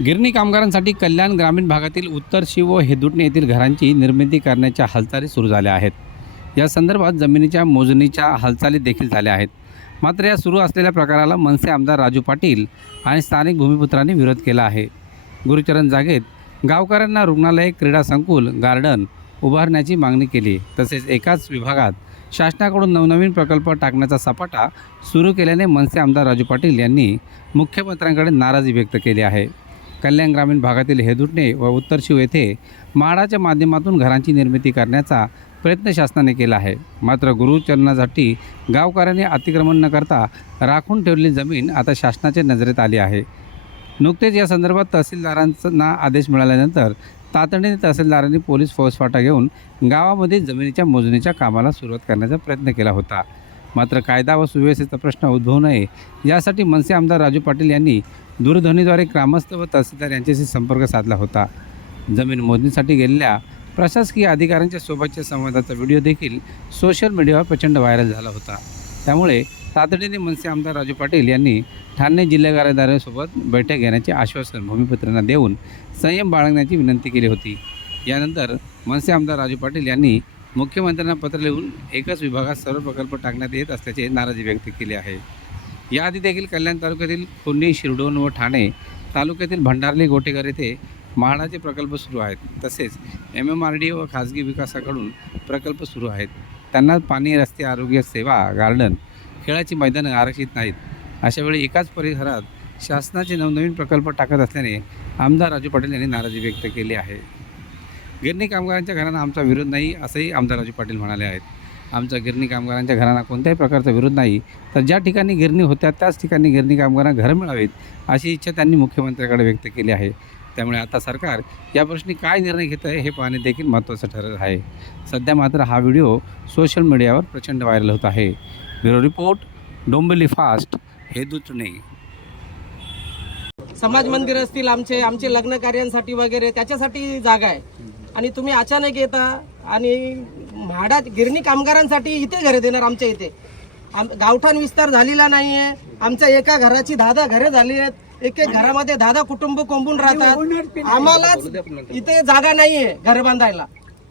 गिरणी कामगारांसाठी कल्याण ग्रामीण भागातील उत्तर शिव व हेदुटणे येथील घरांची निर्मिती करण्याच्या हालचाली सुरू झाल्या आहेत. या संदर्भात जमिनीच्या मोजणीच्या हालचाली देखील झाल्या आहेत. मात्र या सुरू असलेल्या प्रकाराला मनसे आमदार राजू पाटील आणि स्थानिक भूमिपुत्रांनी विरोध केला आहे. गुरुचरण जागेत गावकऱ्यांना रुग्णालय क्रीडा संकुल गार्डन उभारण्याची मागणी केली. तसेच एकाच विभागात शासनाकडून नवनवीन प्रकल्प टाकण्याचा सपाटा सुरू केल्याने मनसे आमदार राजू पाटील यांनी मुख्यमंत्र्यांकडे नाराजी व्यक्त केली आहे. कल्याण ग्रामीण भागातील हेदुटणे व उत्तर शिव येथे माडाच्या माध्यमातून घरांची निर्मिती करण्याचा प्रयत्न शासनाने केला आहे. मात्र गुरुचरणासाठी गावकऱ्यांनी अतिक्रमण न करता राखून ठेवलेली जमीन आता शासनाच्या नजरेत आली आहे. नुकतेच या संदर्भात तहसीलदारांना आदेश मिळाल्यानंतर तातडीने तहसीलदारांनी पोलीस फौजफाटा घेऊन गावामध्ये जमिनीच्या मोजणीच्या कामाला सुरुवात करण्याचा प्रयत्न केला होता. मात्र कायदा व सुव्यवस्थेचा प्रश्न उद्भवू नये यासाठी मनसे आमदार राजू पाटील यांनी दूरध्वनीद्वारे ग्रामस्थ व तहसीलदार यांच्याशी संपर्क साधला होता. जमीन मोजणीसाठी गेलेल्या प्रशासकीय अधिकाऱ्यांच्या सोबतच्या संवादाचा व्हिडिओ देखील सोशल मीडियावर प्रचंड व्हायरल झाला होता. त्यामुळे तातडीने मनसे आमदार राजू पाटील यांनी ठाणे जिल्हागारेदारासोबत बैठक घेण्याचे आश्वासन भूमिपुत्रांना देऊन संयम बाळगण्याची विनंती केली होती. यानंतर मनसे आमदार राजू पाटील यांनी मुख्यमंत्र्यांना पत्र लिहून एकच विभागात सर्व प्रकल्प टाकण्यात येत असल्याचे नाराजी व्यक्त केली आहे. याआधी देखील कल्याण तालुक्यातील कोंडी शिरडोन व ठाणे तालुक्यातील भंडारली गोटेकर येथे म्हाडाचे प्रकल्प सुरू आहेत. तसेच एम एम आर डी व खाजगी विकासाकडून प्रकल्प सुरू आहेत. त्यांना पाणी रस्ते आरोग्य सेवा गार्डन खेळाची मैदानं आरक्षित नाहीत. अशावेळी एकाच परिसरात शासनाचे नवनवीन प्रकल्प टाकत असल्याने आमदार राजू पाटील यांनी नाराजी व्यक्त केली आहे. गिरणी कामगारांच्या घरांना आमचा विरोध नाही असंही आमदार राजू पाटील म्हणाले आहेत. आमच्या गिरणी कामगारांच्या घरांना कोणत्याही प्रकारचा विरोध नाही. तर ज्या ठिकाणी गिरणी होत्या त्याच ठिकाणी गिरणी कामगारांना घरं मिळावीत अशी इच्छा त्यांनी मुख्यमंत्र्याकडे व्यक्त केली आहे. त्यामुळे आता सरकार या प्रश्नी काय निर्णय घेत आहे हे पाहणे देखील महत्त्वाचं ठरत आहे. सध्या मात्र हा व्हिडिओ सोशल मीडियावर प्रचंड व्हायरल होत आहे. ब्युरो रिपोर्ट डोंबिवली फास्ट हे दुचणे समाज मंदिर असतील आमचे आमचे लग्न कार्यांसाठी वगैरे त्याच्यासाठी जागा आहे. आणि तुम्ही अचानक येता आणि म्हाडा गिरणी कामगारांसाठी इथे घरे देणार आमच्या इथे. आम गावठाण विस्तार झालेला नाहीये. आमच्या एका घराची दहा दहा घरे झाली आहेत. एक एक घरामध्ये दहा दहा कुटुंब कोंबून राहतात. आम्हालाच इथे जागा नाहीये घर बांधायला.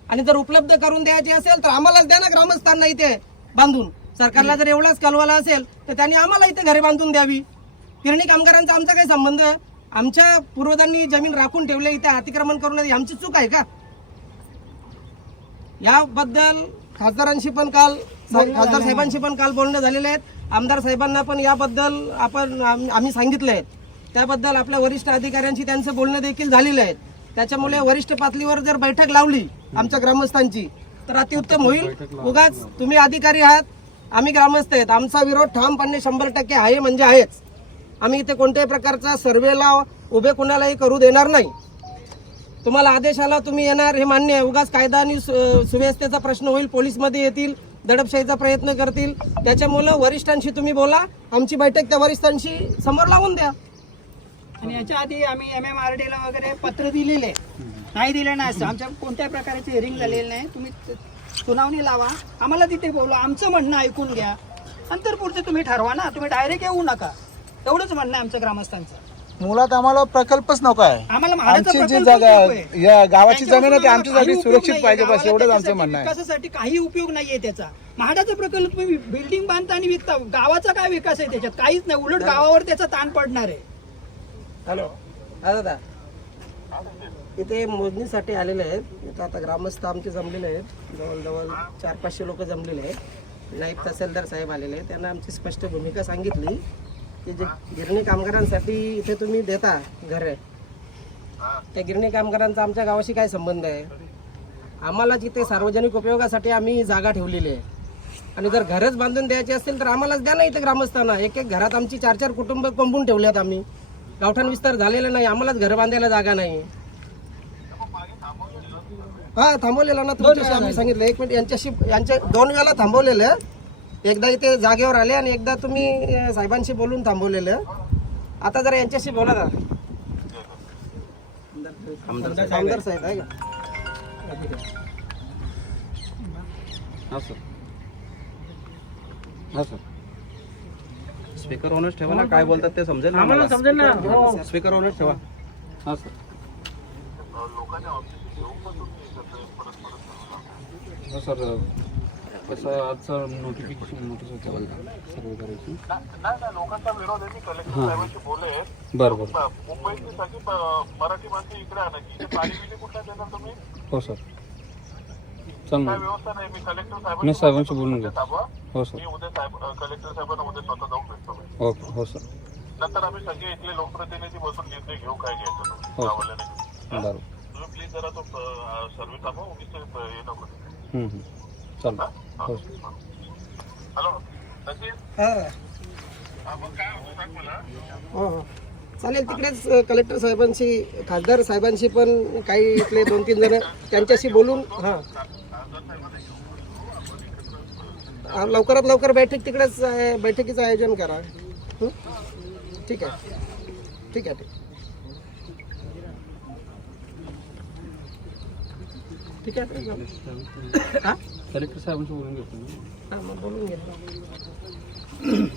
आणि जर उपलब्ध करून द्यायची असेल तर आम्हालाच द्या ना ग्रामस्थांना इथे बांधून. सरकारला जर एवढाच कलवाला असेल तर त्यांनी आम्हाला इथे घरे बांधून द्यावी. गिरणी कामगारांचा आमचा काही संबंध आहे? आमच्या पूर्वजांनी जमीन राखून ठेवले इथे अतिक्रमण करून आमची चूक आहे का? याबद्दल खासदारांशी पण काल खासदार साहेबांशी पण काल बोलणं झालेले आहेत. आमदार साहेबांना पण याबद्दल आपण आम- आम्ही सांगितलं आहे. त्याबद्दल आपल्या वरिष्ठ अधिकाऱ्यांशी त्यांचं बोलणं देखील झालेलं आहे. त्याच्यामुळे वरिष्ठ पातळीवर जर बैठक लावली आमच्या ग्रामस्थांची तर अतिउत्तम होईल. उगाच तुम्ही अधिकारी आहात आम्ही ग्रामस्थ आहेत. आमचा विरोध ठामपणे शंभर टक्के आहे म्हणजे आहेच. आम्ही इथे कोणत्याही प्रकारचा सर्वेला उभे कुणालाही करू देणार नाही. तुम्हाला आदेश आला तुम्ही येणार हे मान्य आहे. उगाच कायदा आणि सु- सुव्यवस्थेचा प्रश्न होईल पोलीसमध्ये येतील दडपशाहीचा प्रयत्न करतील. त्याच्यामुळं वरिष्ठांशी तुम्ही बोला आमची बैठक त्या वरिष्ठांशी समोर लावून द्या. आणि याच्या आधी आम्ही एम एम आर डीला वगैरे पत्र दिलेले नाही दिले नाही असं. आमच्या कोणत्याही प्रकारचे हिअरिंग झालेलं नाही. तुम्ही सुनावणी लावा. आम्हाला तिथे बोलवा. आमचं म्हणणं ऐकून घ्या. नंतर पुढचं तुम्ही ठरवा ना. तुम्ही डायरेक्ट येऊ नका. एवढंच म्हणणं आहे आमच्या ग्रामस्थांचं. मुळात आम्हाला प्रकल्पच नको आहे. आम्हाला आमची जी प्रकल्पच जागा नकोय. या गावाची जमीन आहे ती काही उपयोग सुरक्षित. पाहिजे बस गावाला. एवढंच आमचं त्याच्यासाठी म्हणणं आहे. विकासासाठी काही उपयोग नाहीये त्याचा. म्हाडाचा प्रकल्प बिल्डिंग बांधता आणि विकता. गावाचा काय विकास आहे त्याच्यात? काहीच नाही. उलट गावावर त्याचा ताण पडणार आहे. हॅलो. हा दादा. इथे मोजणीसाठी आलेले आहेत. इथं आता ग्रामस्थ आमचे जमलेले आहेत. जवळजवळ चार पाचशे लोक जमलेले आहेत. नाईब तहसीलदार साहेब आलेले आहेत. त्यांना आमची स्पष्ट भूमिका सांगितली. की जे गिरणी कामगारांसाठी इथे तुम्ही देता घरं त्या गिरणी कामगारांचा आमच्या गावाशी काय संबंध आहे? आम्हाला जिथे सार्वजनिक उपयोगासाठी आम्ही जागा ठेवलेली आहे. आणि जर घरच बांधून द्यायची असेल तर आम्हालाच द्या ना इथे ग्रामस्थांना. एक एक घरात आमची चार चार कुटुंब कोंबून ठेवल्यात आम्ही. गावठाण विस्तार झालेला नाही आम्हालाच घर बांधायला जागा नाही. हा थांबवलेला ना तुमच्याशी आम्ही सांगितलं. एक मिनिट यांच्याशी यांच्या दोन वेळा थांबवलेलं. एकदा इथे जागेवर आले आणि एकदा तुम्ही साहेबांशी बोलून थांबवलेलं. आता जरा यांच्याशी बोला ना आमदार साहेब. आहे का? हां सर. हां सर. स्पीकर ऑनच ठेवा ना काय बोलतात ते समजेल आम्हाला समजेल ना. स्पीकर ऑनच ठेवा. हां सर. हो सर. कसं आजचं नोटिफिकेशन नोटीस होतं सर्व करायची नाही नाही लोकांचा विरोध आहे मी कलेक्टर साहेबांशी बोलले बरं बरं मुंबईची सगळी मराठी माणसं इकडे आणायची पाणी बिणी कुठल्या देणार तुम्ही हो सर. व्यवस्था नाही मी कलेक्टर मी साहेबांशी बोलून घेतो. हो सर. मी उद्या साहेब कलेक्टर साहेबांना उद्या स्वतः जाऊन भेटतो. ओके हो सर. नंतर आम्ही सगळे इथले लोकप्रतिनिधी बसून निर्णय घेऊ काय घ्यायचं तो. गावाला नाही. बरं तुम्ही प्लीज जरा तो सर्व्हिस थांबवा उगीच हम्म. चालेल. हो. Sir hello Sachin? हा. हा, चालेल तिकडेच कलेक्टर साहेबांशी खासदार साहेबांशी पण काही इथले दोन तीन जण त्यांच्याशी बोलून हां. लवकरात लवकर बैठक तिकडेच बैठकीचं आयोजन करा. हं? ठीक आहे. ठीक आहे ठीक. ठीक आहे. हां? कलेक्टर साहेबांशी बोलून घेतो मी हां मग बोलून घेतो